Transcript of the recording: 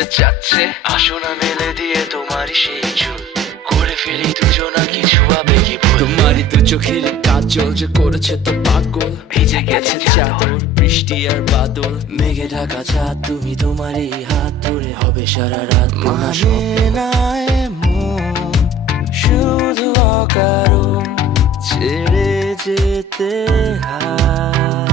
যেতে চাচ্ছে, আসো না মেলে দিয়ে তোমারই সেই চুল, করে ফেলি দুজনা কিছু আবেগী ভুল। তোমারই দু চোখের কাজল যে করেছে তো পাগল, ভিজে গেছে চাদর বৃষ্টি আর বাদল, মেঘে ঢাকা চাঁদ তুমি তোমারই হাত ধরে হবে সারা রাত। মানে না এমন শুধু অকারণ ছেড়ে যেতে হয়।